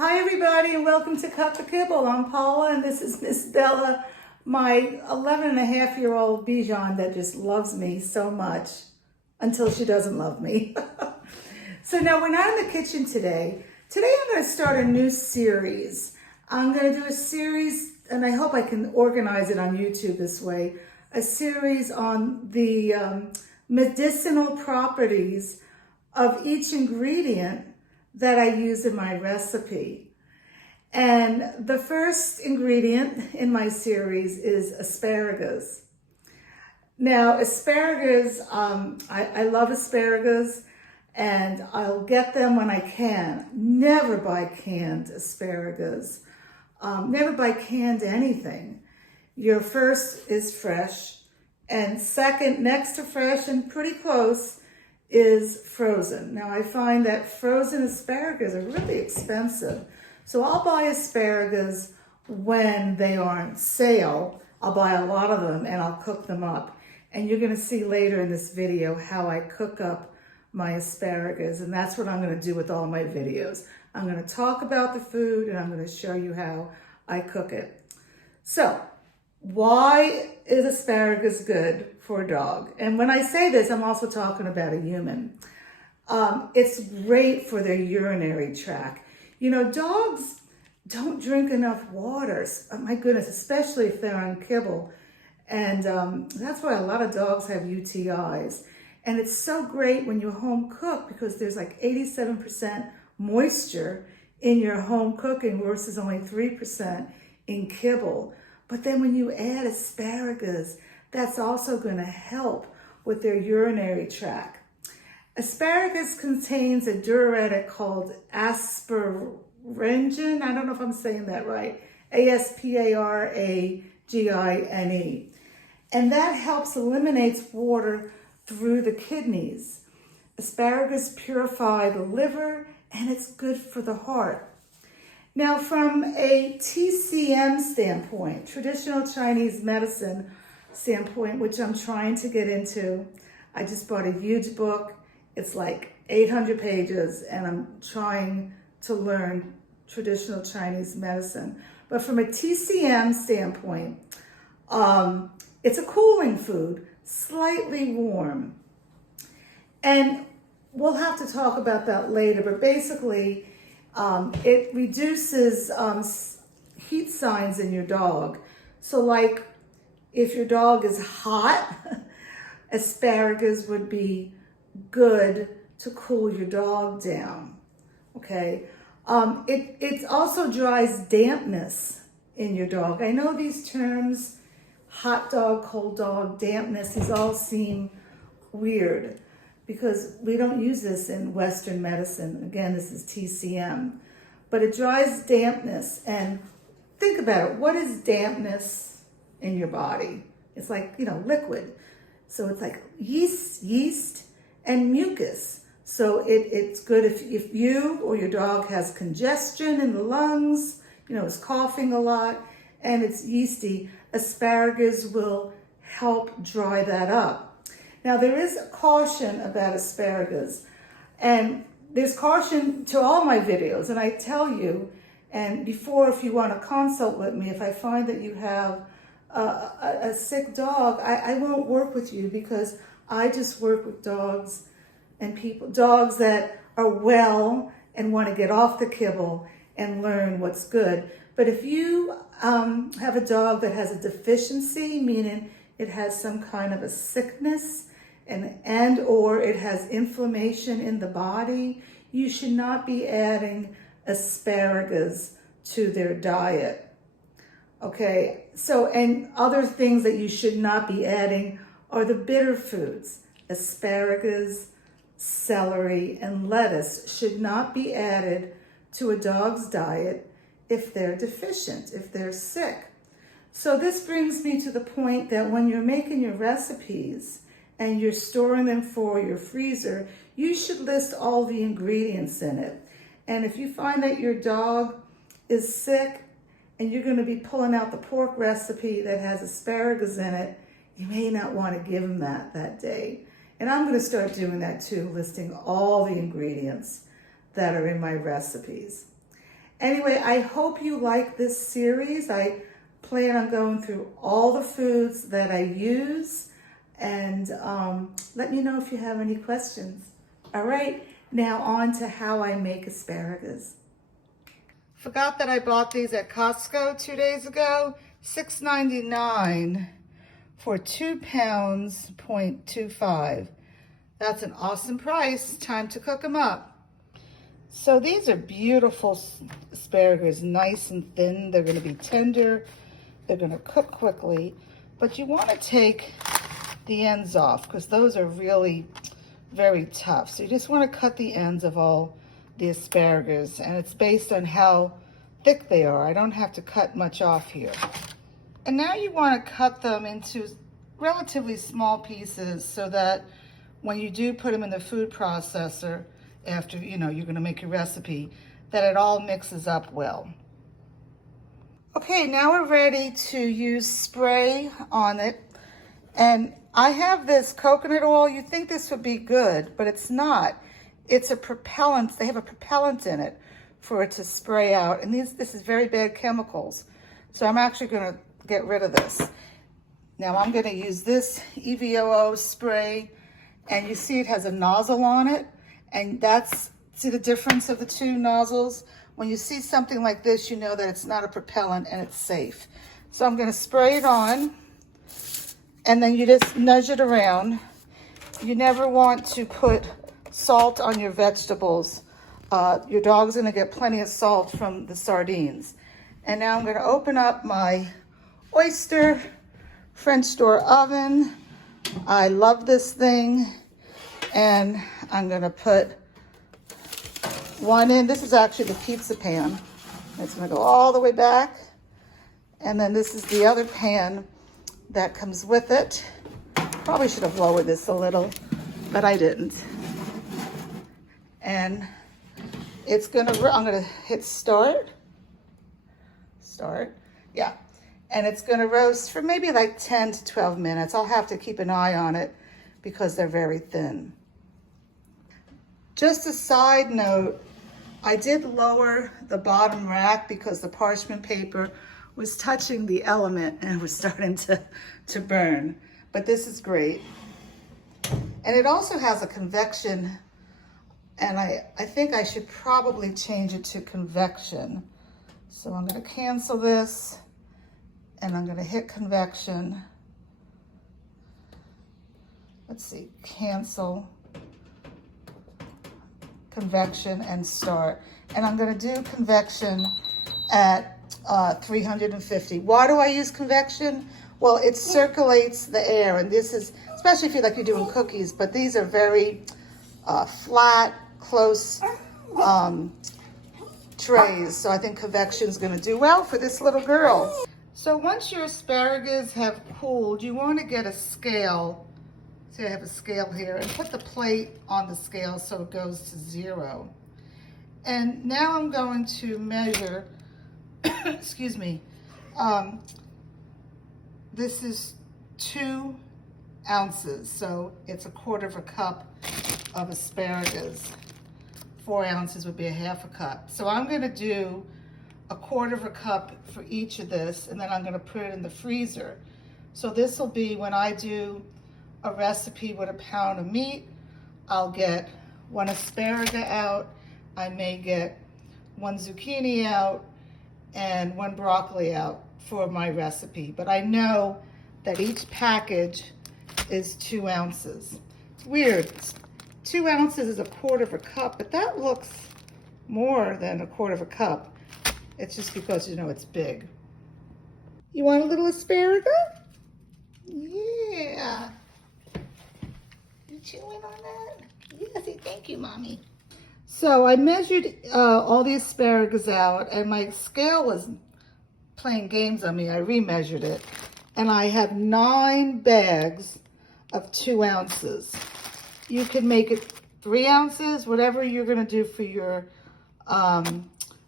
Hi everybody and welcome to Cut the Kibble. I'm Paula and this is Miss Bella, my 11-and-a-half-year-old Bichon that just loves me so much until she doesn't love me. So now we're not in the kitchen today. Today I'm going to start a new series. I'm going to do a series, and I hope I can organize it on YouTube this way, a series on the medicinal properties of each ingredient that I use in my recipe. And the first ingredient in my series is asparagus. Now, asparagus, I love asparagus and I'll get them when I can. Never buy canned asparagus. Never buy canned anything. Your first is fresh, and second, next to fresh and pretty close, is frozen. Now I find that frozen asparagus are really expensive. So I'll buy asparagus when they are on sale. I'll buy a lot of them and I'll cook them up. And you're gonna see later in this video how I cook up my asparagus, and that's what I'm gonna do with all my videos. I'm gonna talk about the food and I'm gonna show you how I cook it. So, why is asparagus good for a dog? And when I say this, I'm also talking about a human. It's great for their urinary tract. You know, dogs don't drink enough water. My goodness, especially if they're on kibble. And that's why a lot of dogs have UTIs. And it's so great when you home cook because there's like 87% moisture in your home cooking versus only 3% in kibble. But then when you add asparagus, that's also going to help with their urinary tract. Asparagus contains a diuretic called asparagine. I don't know if I'm saying that right. A-S-P-A-R-A-G-I-N-E. And that helps eliminate water through the kidneys. Asparagus purify the liver and it's good for the heart. Now, from a TCM standpoint, traditional Chinese medicine standpoint, which I'm trying to get into, I just bought a huge book. It's like 800 pages, and I'm trying to learn traditional Chinese medicine. But from a TCM standpoint, it's a cooling food, slightly warm. And we'll have to talk about that later, but basically, it reduces heat signs in your dog. So like if your dog is hot, asparagus would be good to cool your dog down, okay? It also dries dampness in your dog. I know these terms, hot dog, cold dog, dampness, these all seem weird, because we don't use this in Western medicine. Again, this is TCM. But it dries dampness. And think about it. What is dampness in your body? It's like, liquid. So it's like yeast and mucus. So it's good if you or your dog has congestion in the lungs, is coughing a lot, and it's yeasty. Asparagus will help dry that up. Now, there is a caution about asparagus, and there's caution to all my videos, and I tell you, and before, if you want to consult with me, if I find that you have a sick dog, I won't work with you because I just work with dogs and dogs that are well and want to get off the kibble and learn what's good. But if you have a dog that has a deficiency, meaning it has some kind of a sickness, and or it has inflammation in the body, you should not be adding asparagus to their diet. Okay, so, and other things that you should not be adding are the bitter foods. Asparagus, celery, and lettuce should not be added to a dog's diet if they're deficient, if they're sick. So this brings me to the point that when you're making your recipes and you're storing them for your freezer, you should list all the ingredients in it. And if you find that your dog is sick and you're gonna be pulling out the pork recipe that has asparagus in it, you may not wanna give them that day. And I'm gonna start doing that too, listing all the ingredients that are in my recipes. Anyway, I hope you like this series. I plan on going through all the foods that I use, and let me know if you have any questions. All right, now on to how I make asparagus. Forgot that I bought these at Costco 2 days ago. $6.99 for 2 pounds, 0.25. That's an awesome price. Time to cook them up. So these are beautiful asparagus, nice and thin. They're going to be tender. They're going to cook quickly. But you want to take the ends off because those are really very tough. So you just want to cut the ends of all the asparagus, and it's based on how thick they are. I don't have to cut much off here. And now you want to cut them into relatively small pieces so that when you do put them in the food processor, after you're going to make your recipe, that it all mixes up well. Okay, now we're ready to use spray on it. And I have this coconut oil. You think this would be good, but it's not. It's a propellant. They have a propellant in it for it to spray out. And this is very bad chemicals. So I'm actually going to get rid of this. Now I'm going to use this EVOO spray. And you see it has a nozzle on it. And see the difference of the two nozzles? When you see something like this, you know that it's not a propellant and it's safe. So I'm going to spray it on. And then you just nudge it around. You never want to put salt on your vegetables. Your dog's going to get plenty of salt from the sardines. And now I'm going to open up my oyster French door oven. I love this thing. And I'm going to put one in. This is actually the pizza pan. It's going to go all the way back. And then this is the other pan that comes with it. Probably should have lowered this a little, but I didn't. And it's I'm gonna hit start. Yeah. And it's gonna roast for maybe like 10 to 12 minutes. I'll have to keep an eye on it because they're very thin. Just a side note, I did lower the bottom rack because the parchment paper was touching the element and was starting to burn. But this is great. And it also has a convection, and I think I should probably change it to convection. So I'm going to cancel this, and I'm going to hit convection. Let's see, cancel, convection, and start. And I'm going to do convection at 350. Why do I use convection? Well, it circulates the air, and this is, especially if you're doing cookies, but these are very flat, close trays. So I think convection is going to do well for this little girl. So once your asparagus have cooled, you want to get a scale. See, I have a scale here, and put the plate on the scale so it goes to 0. And now I'm going to measure, excuse me, this is 2 ounces, so it's 1/4 cup of asparagus. 4 ounces would be 1/2 cup. So I'm going to do 1/4 cup for each of this, and then I'm going to put it in the freezer. So this will be when I do a recipe with 1 pound of meat, I'll get 1 asparagus out, I may get 1 zucchini out, and 1 broccoli out for my recipe. But I know that each package is 2 ounces. It's weird. 2 ounces is 1/4 cup, but that looks more than 1/4 cup. It's just because, it's big. You want a little asparagus? Yeah. You chewing on that? Yes, thank you, Mommy. So I measured all the asparagus out, and my scale was playing games on me. I remeasured it, and I have 9 bags of 2 ounces. You can make it 3 ounces, whatever you're going to do for your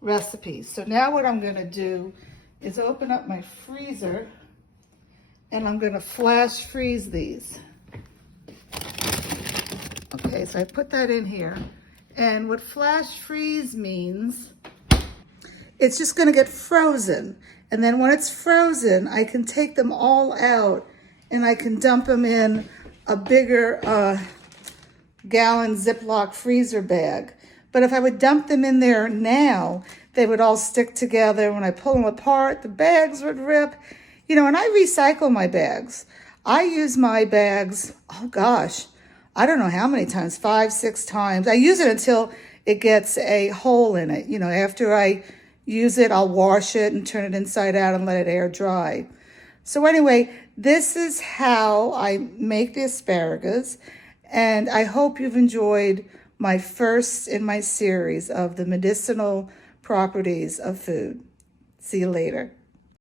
recipe. So now what I'm going to do is open up my freezer, and I'm going to flash freeze these. Okay, so I put that in here. And what flash freeze means it's just going to get frozen. And then when it's frozen, I can take them all out and I can dump them in a bigger gallon Ziploc freezer bag. But if I would dump them in there now, they would all stick together. When I pull them apart, the bags would rip. You know, and I recycle my bags. I use my bags, oh gosh, I don't know how many times, 5, 6 times. I use it until it gets a hole in it. You know, after I use it, I'll wash it and turn it inside out and let it air dry. So anyway, this is how I make the asparagus. And I hope you've enjoyed my first in my series of the medicinal properties of food. See you later.